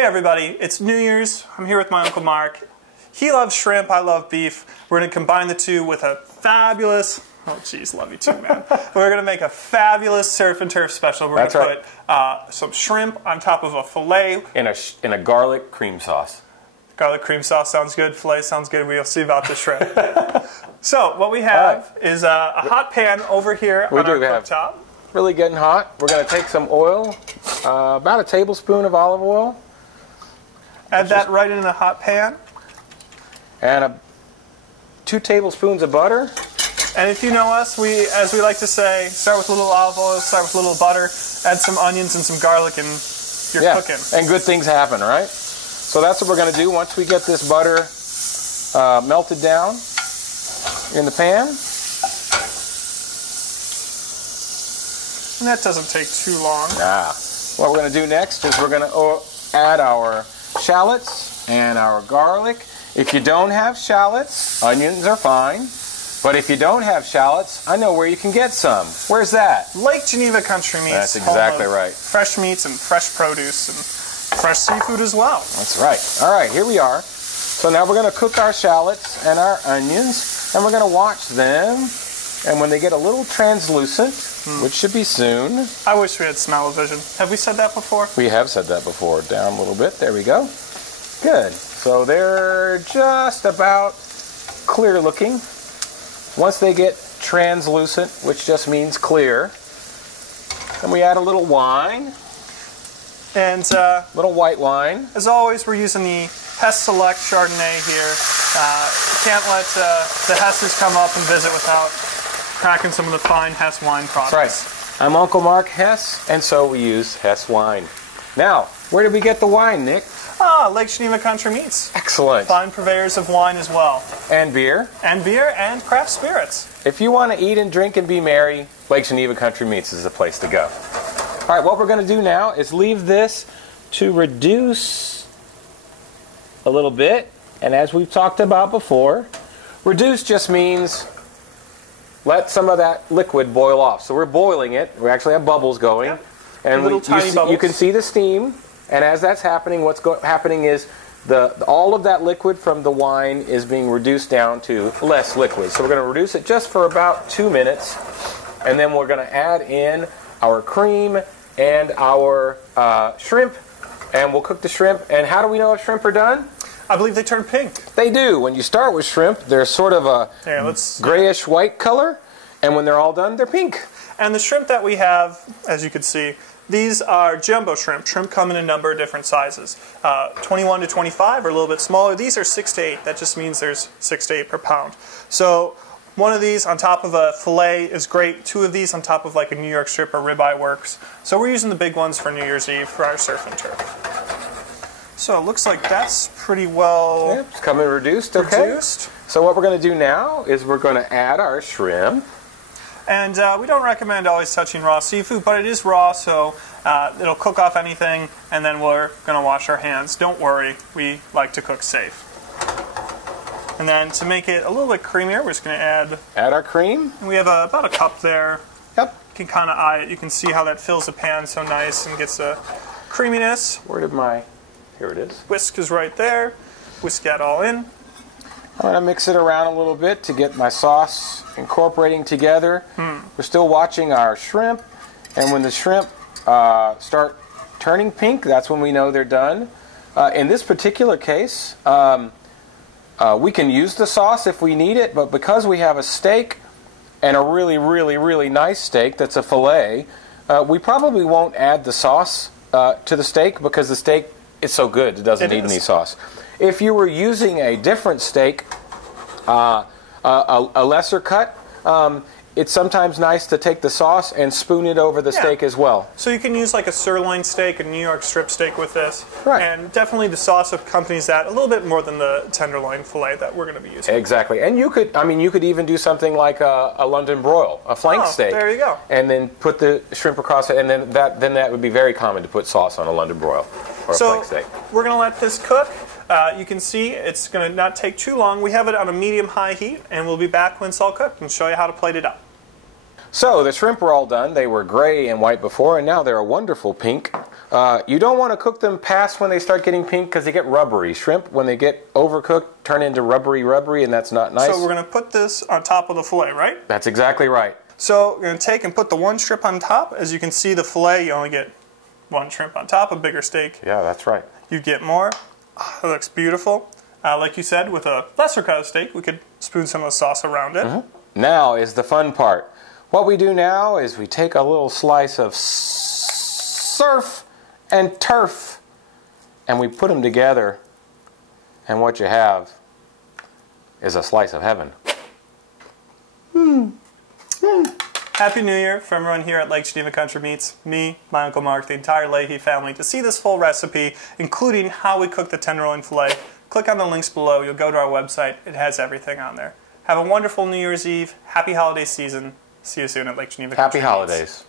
Hey everybody, it's New Year's. I'm here with my Uncle Mark. He loves shrimp, I love beef. We're going to combine the two with a fabulous, oh geez, love you too, man. We're going to make a fabulous surf and turf special. We're going to put some shrimp on top of a filet. In a garlic cream sauce. Garlic cream sauce sounds good, filet sounds good, we'll see about the shrimp. So, what we have is a hot pan over here on our cooktop. Really getting hot. We're going to take some oil, about a tablespoon of olive oil. Add that right in the hot pan. And 2 tablespoons of butter. And if you know us, as we like to say, start with a little olive oil, start with a little butter, add some onions and some garlic, and you're cooking. And good things happen, right? So that's what we're going to do once we get this butter melted down in the pan. And that doesn't take too long. What we're going to do next is we're going to add our shallots and our garlic. If you don't have shallots, onions are fine. But if you don't have shallots, I know where you can get some. Where's that? Lake Geneva Country Meats. That's exactly right. Fresh meats and fresh produce and fresh seafood as well. That's right. All right, here we are. So now we're going to cook our shallots and our onions, and we're going to watch them. And when they get a little translucent, which should be soon. I wish we had smell-o-vision. Have we said that before? We have said that before. Down a little bit. There we go. Good. So they're just about clear looking. Once they get translucent, which just means clear, then we add a little wine. And little white wine. As always, we're using the Hess Select Chardonnay here. Can't let the Hesses come up and visit without cracking some of the fine Hess wine products. That's right. I'm Uncle Mark Hess, and so we use Hess wine. Now, where did we get the wine, Nick? Lake Geneva Country Meats. Excellent. Fine purveyors of wine as well. And beer. And beer and craft spirits. If you want to eat and drink and be merry, Lake Geneva Country Meats is the place to go. All right, what we're going to do now is leave this to reduce a little bit. And as we've talked about before, reduce just means let some of that liquid boil off. So we're boiling it. We actually have bubbles going. Yep. And you can see the steam. And as that's happening, what's happening is all of that liquid from the wine is being reduced down to less liquid. So we're going to reduce it just for about 2 minutes. And then we're going to add in our cream and our shrimp. And we'll cook the shrimp. And how do we know if shrimp are done? I believe they turn pink. They do. When you start with shrimp, they're sort of a grayish white color. And when they're all done, they're pink. And the shrimp that we have, as you can see, these are jumbo shrimp. Shrimp come in a number of different sizes. 21 to 25 are a little bit smaller. These are 6 to 8. That just means there's 6 to 8 per pound. So one of these on top of a fillet is great. 2 of these on top of like a New York strip or ribeye works. So we're using the big ones for New Year's Eve for our surf and turf. So it looks like that's pretty well it's coming reduced. Okay. So what we're going to do now is we're going to add our shrimp. And we don't recommend always touching raw seafood, but it is raw, so it'll cook off anything, and then we're going to wash our hands. Don't worry, we like to cook safe. And then to make it a little bit creamier, we're just going to add our cream. And we have about a cup there. Yep. You can kind of eye it. You can see how that fills the pan so nice and gets a creaminess. Here it is. Whisk is right there. Whisk that all in. I'm going to mix it around a little bit to get my sauce incorporating together. We're still watching our shrimp, and when the shrimp start turning pink, that's when we know they're done. In this particular case, we can use the sauce if we need it, but because we have a steak and a really, really, really nice steak that's a fillet, we probably won't add the sauce to the steak because the steak is so good it doesn't need any sauce. If you were using a different steak, a lesser cut, it's sometimes nice to take the sauce and spoon it over the steak as well. So you can use like a sirloin steak, a New York strip steak with this. Right. And definitely the sauce accompanies that a little bit more than the tenderloin fillet that we're going to be using. Exactly. And you could even do something like a London broil, a flank steak. There you go. And then put the shrimp across it, and then that would be very common to put sauce on a London broil or a flank steak. We're going to let this cook. You can see it's going to not take too long. We have it on a medium-high heat, and we'll be back when it's all cooked and show you how to plate it up. So the shrimp are all done. They were gray and white before, and now they're a wonderful pink. You don't want to cook them past when they start getting pink because they get rubbery. Shrimp, when they get overcooked, turn into rubbery, and that's not nice. So we're going to put this on top of the fillet, right? That's exactly right. So we're going to take and put the one shrimp on top. As you can see, the fillet, you only get one shrimp on top. A bigger steak, Yeah, that's right. you get more. It looks beautiful. Like you said, with a lesser cut of steak, we could spoon some of the sauce around it. Now is the fun part. What we do now is we take a little slice of surf and turf and we put them together, and what you have is a slice of heaven. Happy New Year from everyone here at Lake Geneva Country Meats, me, my Uncle Mark, the entire Leahy family. To see this full recipe, including how we cook the tenderloin filet, click on the links below. You'll go to our website. It has everything on there. Have a wonderful New Year's Eve. Happy holiday season. See you soon at Lake Geneva Country Happy Meats. holidays.